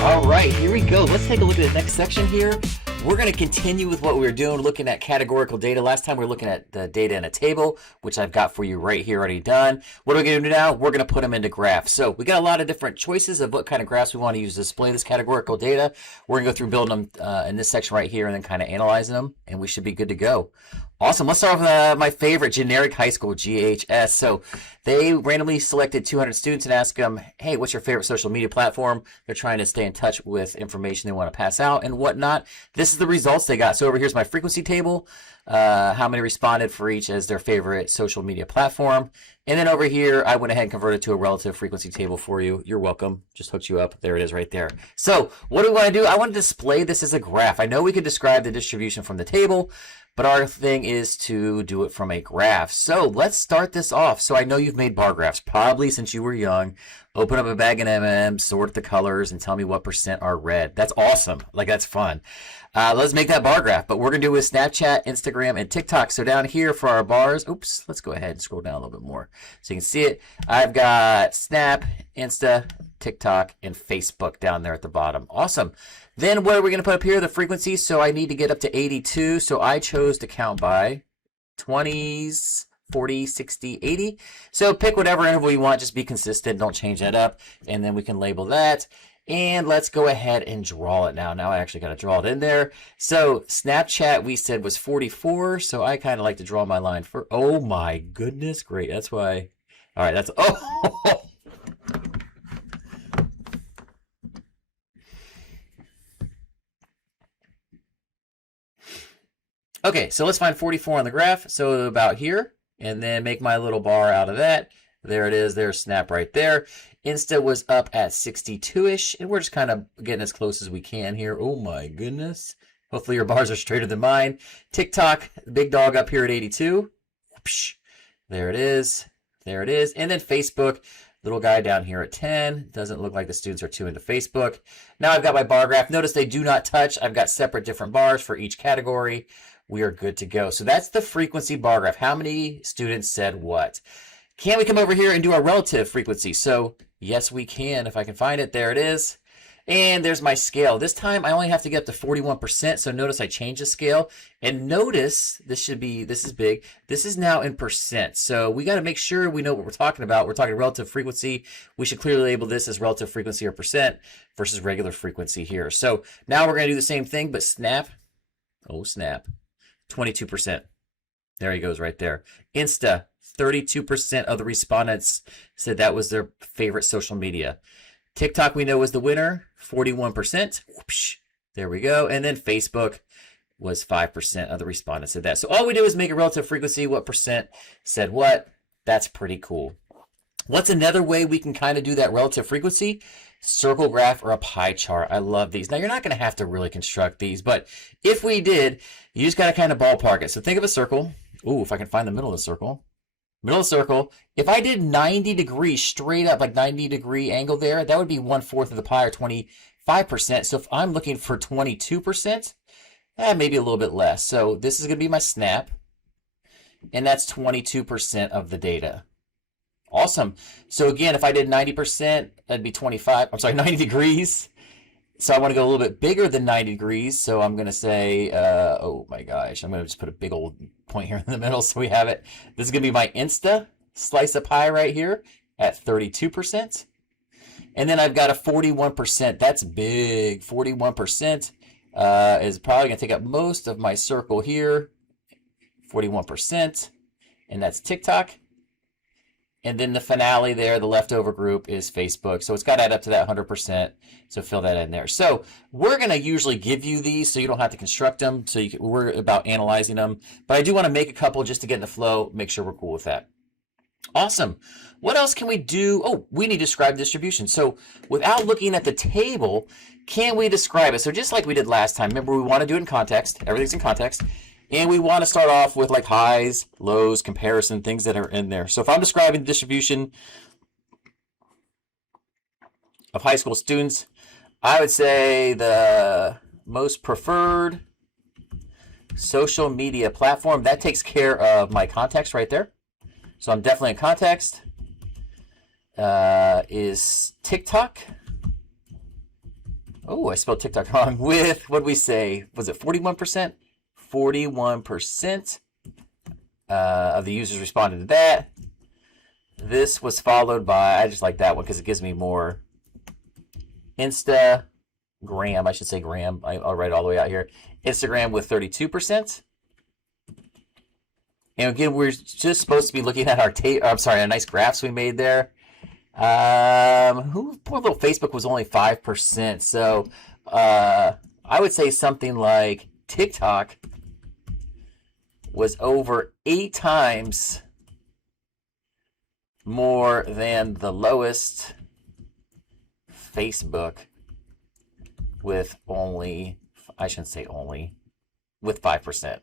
All right, here we go. Let's take a look at the next section here. We're going to continue with what we were doing, looking at categorical data. Last time we were looking at the data in a table, which I've got for you right here already done. What are we going to do now? We're going to put them into graphs. So we got a lot of different choices of what kind of graphs we want to use to display this categorical data. We're going to go through building them in this section right here and then kind of analyzing them, and we should be good to go. Awesome. Let's start with my favorite, generic high school, GHS. So they randomly selected 200 students and asked them, hey, what's your favorite social media platform? They're trying to stay in touch with information they want to pass out and whatnot. This is the results they got. So over here's my frequency table, how many responded for each as their favorite social media platform. And then over here, I went ahead and converted to a relative frequency table for you. You're welcome. Just hooked you up. There it is right there. So what do we want to do? I want to display this as a graph. I know we could describe the distribution from the table, but our thing is to do it from a graph. So let's start this off. So I know you've made bar graphs probably since you were young. Open up a bag of M&Ms, sort the colors, and tell me what % are red. That's awesome. Like, that's fun. Let's make that bar graph. But we're going to do with Snapchat, Instagram, and TikTok. So down here for our bars, oops, let's go ahead and scroll down a little bit more so you can see it. I've got Snap, Insta, TikTok, and Facebook down there at the bottom. Awesome. Then what are we going to put up here? The frequency. So I need to get up to 82. So I chose to count by 20s, 40, 60, 80. So pick whatever interval you want. Just be consistent. Don't change that up. And then we can label that. And let's go ahead and draw it now. Now I actually got to draw it in there. So Snapchat we said was 44. So I kind of like to draw my line for, oh my goodness. Great. That's why. All right. That's, oh. Okay, so let's find 44 on the graph. So about here, and then make my little bar out of that. There it is. There's Snap right there. Insta was up at 62-ish, and we're just kind of getting as close as we can here. Oh my goodness. Hopefully your bars are straighter than mine. TikTok, the big dog up here at 82. Whoosh. There it is. There it is. And then Facebook, little guy down here at 10. Doesn't look like the students are too into Facebook. Now I've got my bar graph. Notice they do not touch. I've got separate different bars for each category. We are good to go. So that's the frequency bar graph. How many students said what? Can we come over here and do our relative frequency? So yes, we can. If I can find it, there it is. And there's my scale. This time I only have to get up to 41%. So notice I changed the scale. And notice this is big. This is now in percent. So we got to make sure we know what we're talking about. We're talking relative frequency. We should clearly label this as relative frequency or percent versus regular frequency here. So now we're going to do the same thing, but Snap. Oh, Snap. 22%. There he goes right there. Insta, 32% of the respondents said that was their favorite social media. TikTok we know was the winner, 41%. Whoosh, there we go. And then Facebook was 5% of the respondents said that. So all we do is make a relative frequency, what percent said what. That's pretty cool. What's another way we can kind of do that relative frequency? Circle graph or a pie chart. I love these. Now, you're not going to have to really construct these, but if we did, you just got to kind of ballpark it. So think of a circle. Ooh, if I can find the middle of the circle. Middle of the circle. If I did 90 degrees straight up, like 90-degree angle there, that would be 1/4 of the pie or 25%. So if I'm looking for 22%, maybe a little bit less. So this is going to be my Snap, and that's 22% of the data. Awesome. So again, if I did 90%, that'd be 90 degrees. So I want to go a little bit bigger than 90 degrees. So I'm going to say, oh my gosh, I'm going to just put a big old point here in the middle so we have it. This is going to be my Insta slice of pie right here at 32%. And then I've got a 41%. That's big. 41% is probably going to take up most of my circle here. 41%. And that's TikTok. And then the finale there, the leftover group, is Facebook. So it's got to add up to that 100%. So fill that in there. So we're going to usually give you these so you don't have to construct them. So we're about analyzing them. But I do want to make a couple just to get in the flow, make sure we're cool with that. Awesome. What else can we do? Oh, we need to describe distribution. So without looking at the table, can we describe it? So just like we did last time, remember we want to do it in context. Everything's in context. And we want to start off with like highs, lows, comparison, things that are in there. So if I'm describing the distribution of high school students, I would say the most preferred social media platform, that takes care of my context right there. So I'm definitely in context, is TikTok. Oh, I spelled TikTok wrong. With, what did we say? Was it 41%? 41% of the users responded to that. This was followed by, I just like that one because it gives me more. Instagram, I should say gram. I'll write it all the way out here. Instagram with 32%. And again, we're just supposed to be looking at our nice graphs we made there. Poor little Facebook was only 5%. So I would say something like TikTok was over 8 times more than the lowest Facebook with only, I shouldn't say only, with 5%.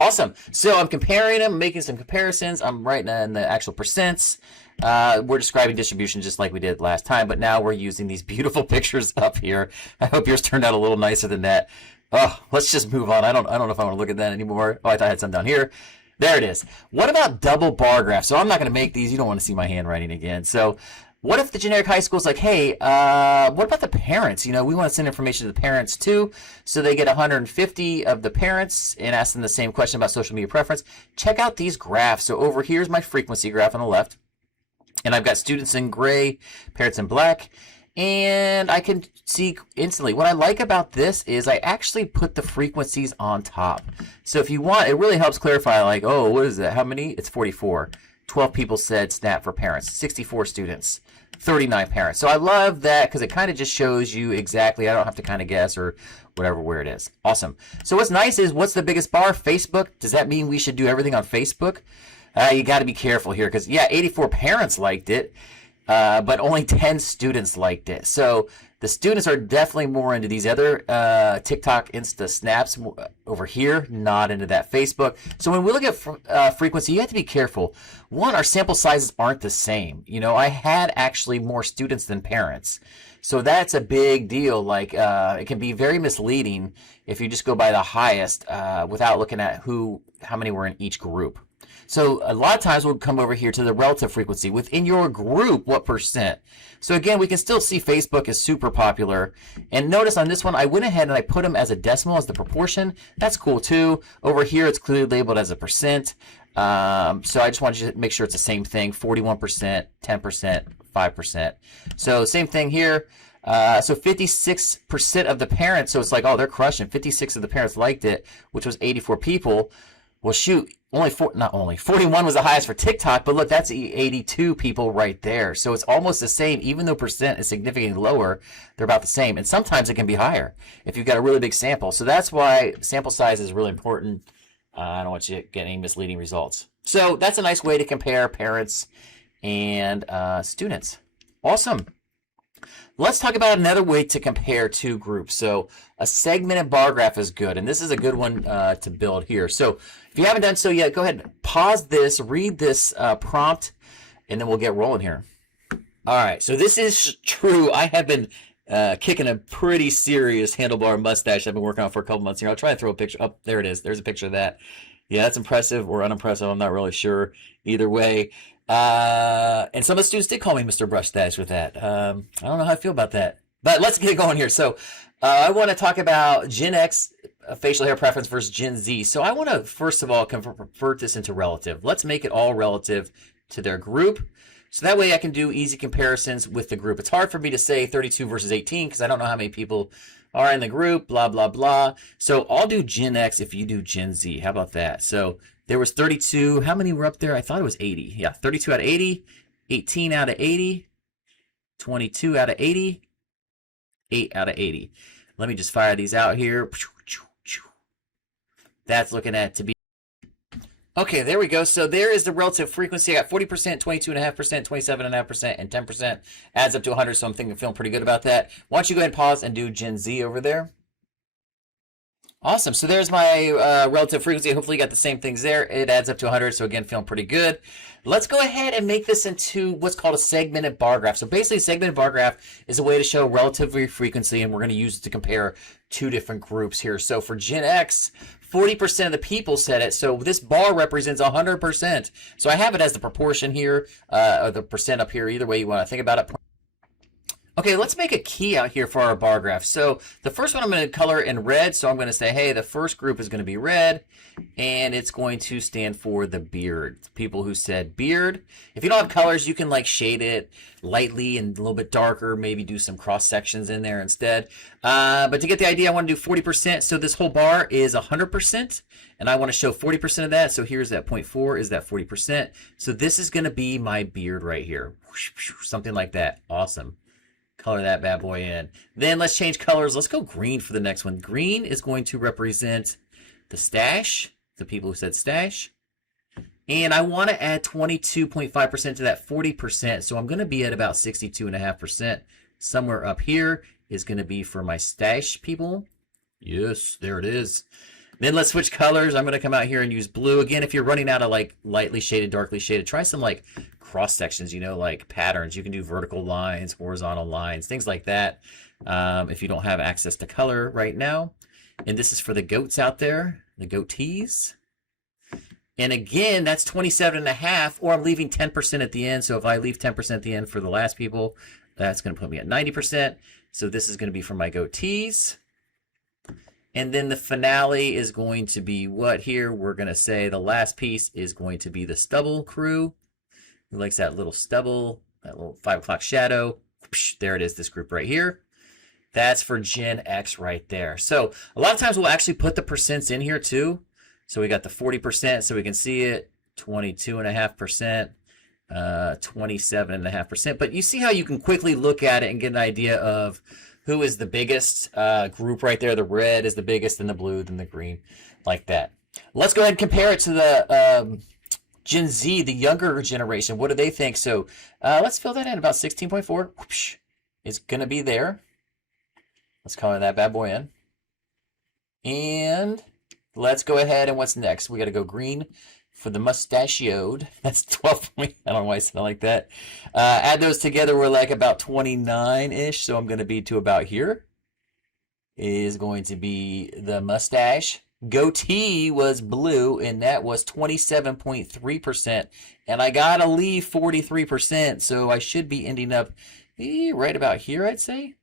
Awesome. So I'm comparing them, making some comparisons. I'm writing in the actual percents. We're describing distribution just like we did last time, but now we're using these beautiful pictures up here. I hope yours turned out a little nicer than that. Oh, let's just move on. I don't know if I want to look at that anymore. Oh, I thought I had some down here. There it is. What about double bar graphs? So I'm not going to make these. You don't want to see my handwriting again. So what if the generic high school is like, hey, what about the parents? You know, we want to send information to the parents too. So they get 150 of the parents and ask them the same question about social media preference. Check out these graphs. So over here's my frequency graph on the left. And I've got students in gray, parents in black. And I can see instantly. What I like about this is I actually put the frequencies on top. So if you want, it really helps clarify like, oh, what is it? How many? It's 44. 12 people said snap for parents. 64 students. 39 parents. So I love that because it kind of just shows you exactly. I don't have to kind of guess or whatever where it is. Awesome. So what's nice is what's the biggest bar? Facebook. Does that mean we should do everything on Facebook? You got to be careful here because, yeah, 84 parents liked it, but only 10 students liked it. So the students are definitely more into these other TikTok, Insta, Snaps over here, not into that Facebook. So when we look at frequency, you have to be careful. One, our sample sizes aren't the same. You know, I had actually more students than parents. So that's a big deal. Like it can be very misleading if you just go by the highest without looking at how many were in each group. So a lot of times we'll come over here to the relative frequency. Within your group, what percent? So again, we can still see Facebook is super popular. And notice on this one, I went ahead and I put them as a decimal, as the proportion. That's cool too. Over here, it's clearly labeled as a percent. So I just want you to make sure it's the same thing, 41%, 10%, 5%. So same thing here. So 56% of the parents, so it's like, oh, they're crushing. 56 of the parents liked it, which was 84 people. Well, shoot, 41 was the highest for TikTok, but look, that's 82 people right there. So it's almost the same, even though percent is significantly lower, they're about the same. And sometimes it can be higher if you've got a really big sample. So that's why sample size is really important. I don't want you to get any misleading results. So that's a nice way to compare parents and students. Awesome. Let's talk about another way to compare two groups. So a segmented bar graph is good, and this is a good one to build here. So if you haven't done so yet, go ahead and pause this, read this prompt, and then we'll get rolling here. All right, so this is true. I have been kicking a pretty serious handlebar mustache I've been working on for a couple months here. I'll try to throw a picture. Oh, there it is. There's a picture of that. Yeah, that's impressive or unimpressive. I'm not really sure. Either way. And some of the students did call me Mr. Brustache with that. I don't know how I feel about that. But let's get going here. So I want to talk about Gen X facial hair preference versus Gen Z. So I want to, first of all, convert this into relative. Let's make it all relative to their group. So that way I can do easy comparisons with the group. It's hard for me to say 32 versus 18 because I don't know how many people are in the group, blah, blah, blah. So I'll do Gen X if you do Gen Z. How about that? So there was 32. How many were up there? I thought it was 80. Yeah, 32 out of 80, 18 out of 80, 22 out of 80, 8 out of 80. Let me just fire these out here. That's looking at to be. Okay, there we go. So there is the relative frequency. I got 40%, 22.5%, 27.5%, and 10%. Adds up to 100, so I'm feeling pretty good about that. Why don't you go ahead and pause and do Gen Z over there? Awesome. So there's my relative frequency. Hopefully you got the same things there. It adds up to 100, so again, feeling pretty good. Let's go ahead and make this into what's called a segmented bar graph. So basically, a segmented bar graph is a way to show relative frequency, and we're going to use it to compare two different groups here. So for Gen X, 40% of the people said it, so this bar represents 100%. So I have it as the proportion here, or the percent up here, either way you want to think about it. Okay, let's make a key out here for our bar graph. So the first one I'm going to color in red. So I'm going to say, hey, the first group is going to be red, and it's going to stand for the beard. People who said beard. If you don't have colors, you can like shade it lightly and a little bit darker, maybe do some cross sections in there instead. But to get the idea, I want to do 40%. So this whole bar is 100%, and I want to show 40% of that. So here's that 0.4 is that 40%. So this is going to be my beard right here. Something like that. Awesome. Color that bad boy in. Then let's change colors. Let's go green for the next one. Green is going to represent the stash, the people who said stash. And I want to add 22.5% to that 40%. So I'm going to be at about 62.5%. Somewhere up here is going to be for my stash people. Yes, there it is. Then let's switch colors. I'm going to come out here and use blue. Again, if you're running out of like lightly shaded, darkly shaded, try some like cross sections, you know, like patterns. You can do vertical lines, horizontal lines, things like that. If you don't have access to color right now. And this is for the goats out there, the goatees. And again, that's 27.5, or I'm leaving 10% at the end. So if I leave 10% at the end for the last people, that's going to put me at 90%. So this is going to be for my goatees. And then the finale is going to be what here? We're going to say the last piece is going to be the stubble crew. Who likes that little stubble, that little 5 o'clock shadow. There it is, this group right here. That's for Gen X right there. So a lot of times we'll actually put the percents in here too. So we got the 40% so we can see it, 22.5%, 27.5%. But you see how you can quickly look at it and get an idea of who is the biggest group right there. The red is the biggest, then the blue, then the green, like that. Let's go ahead and compare it to the Gen Z, the younger generation. What do they think? So let's fill that in. About 16.4. Whoosh, it's going to be there. Let's color that bad boy in. And let's go ahead and what's next? We got to go green for the mustachioed. That's 12 point. I don't know why I said it like that. Add those together, we're like about 29-ish. So I'm going to be to about here. Is going to be the mustache. Goatee was blue, and that was 27.3%. And I got to leave 43%. So I should be ending up right about here, I'd say.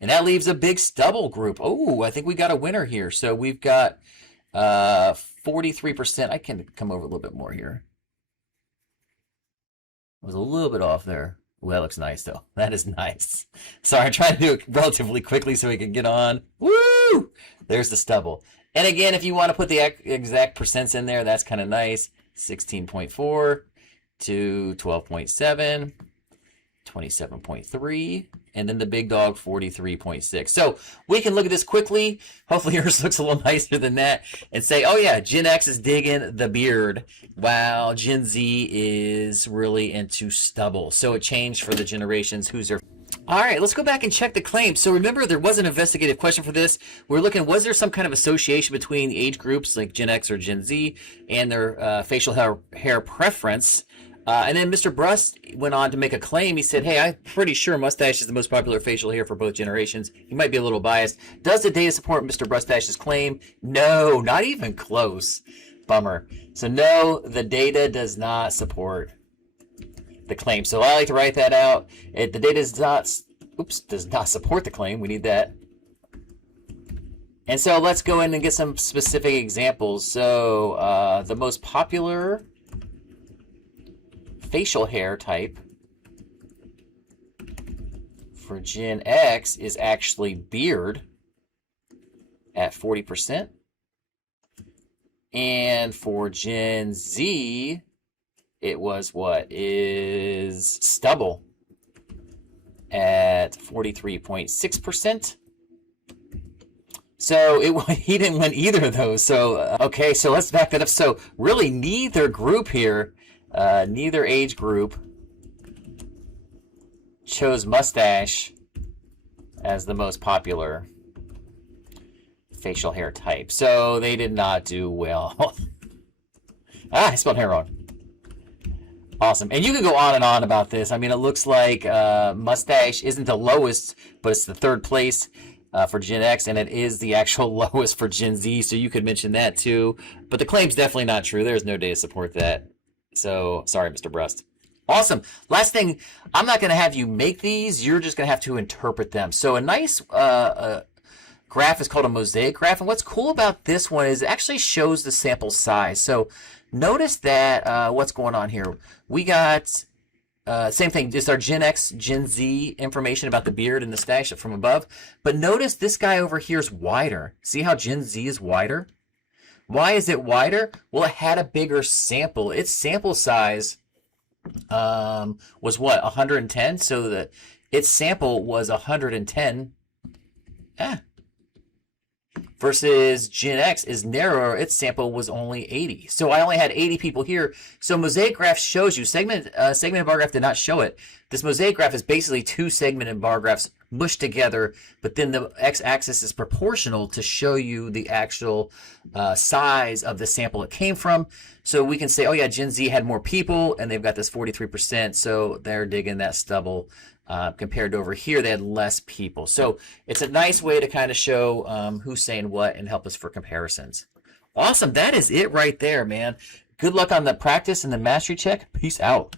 And that leaves a big stubble group. Oh, I think we got a winner here. So we've got 43%. I can come over a little bit more here. I was a little bit off there. Ooh, that looks nice, though. That is nice. Sorry, I'm trying to do it relatively quickly so we can get on. Woo! There's the stubble. And again, if you want to put the exact percents in there, that's kind of nice. 16.4 to 12.7. 27.3, and then the big dog 43.6. So we can look at this quickly. Hopefully yours looks a little nicer than that, and say, oh yeah, Gen X is digging the beard, while Gen Z is really into stubble. So it changed for the generations. Who's their... All right, let's go back and check the claim. So remember, there was an investigative question for this. We're looking, was there some kind of association between the age groups like Gen X or Gen Z and their facial hair preference? And then Mr. Brust went on to make a claim. He said, hey, I'm pretty sure mustache is the most popular facial hair for both generations. He might be a little biased. Does the data support Mr. Brustash's claim? No, not even close. Bummer. So no, the data does not support the claim. So I like to write that out. The data does not support the claim. We need that. And so let's go in and get some specific examples. So the most popular facial hair type for Gen X is actually beard at 40%. And for Gen Z, it was what? Is stubble at 43.6%. So he didn't win either of those. So, okay, so let's back that up. So really neither group here, neither age group chose mustache as the most popular facial hair type. So they did not do well. I spelled hair wrong. Awesome. And you can go on and on about this. I mean, it looks like mustache isn't the lowest, but it's the third place for Gen X, and it is the actual lowest for Gen Z. So you could mention that too. But the claim's definitely not true. There's no data to support that. So sorry, Mr. Brust. Awesome. Last thing, I'm not going to have you make these. You're just going to have to interpret them. So a nice graph is called a mosaic graph. And what's cool about this one is it actually shows the sample size. So notice that what's going on here. We got same thing, just our Gen X, Gen Z information about the beard and the stash from above. But notice this guy over here is wider. See how Gen Z is wider? Why is it wider? Well, it had a bigger sample. Its sample size was what, 110? So that its sample was 110. Versus Gen X is narrower. Its sample was only 80. So I only had 80 people here. So mosaic graph shows you. Segmented bar graph did not show it. This mosaic graph is basically two segmented bar graphs mushed together, but then the x-axis is proportional to show you the actual size of the sample it came from. So we can say, oh yeah, Gen Z had more people, and they've got this 43%, so they're digging that stubble. Compared to over here, they had less people. So it's a nice way to kind of show who's saying what and help us for comparisons. Awesome. That is it right there, man. Good luck on the practice and the mastery check. Peace out.